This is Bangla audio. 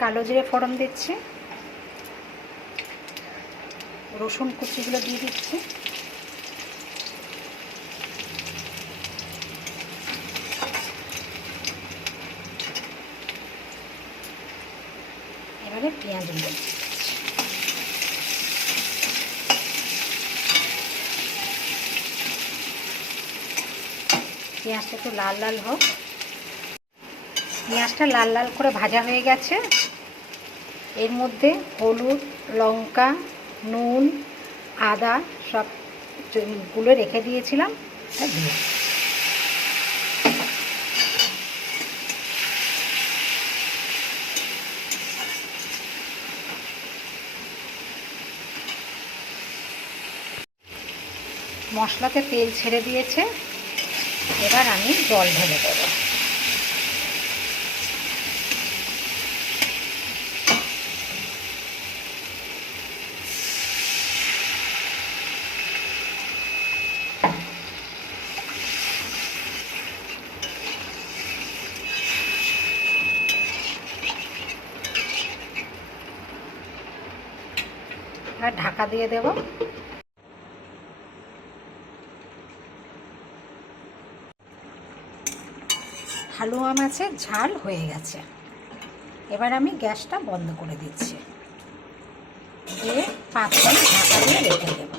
কালো জিরে ফোড়ন দিচ্ছি, রসুন কুচিগুলো দিয়ে দিচ্ছি, এবারে পেঁয়াজগুলো পেঁয়াজটা একটু লাল লাল হোক। পেঁয়াজটা লাল লাল করে ভাজা হয়ে গেছে। এর মধ্যে হলুদ, লঙ্কা, নুন, আদা সবগুলো রেখে দিয়েছিলাম দিয়ে মশলাতে তেল ছেড়ে দিয়েছে। এবার আমি জল ঢেলে দেবো। আর ঢাকা দিয়ে দেব। হালুয়া মাছের ঝাল হয়ে গেছে। এবার আমি গ্যাসটা বন্ধ করে দিচ্ছি, দিয়ে 5 মিনিট ঢাকা দিয়ে রেখে দেবো।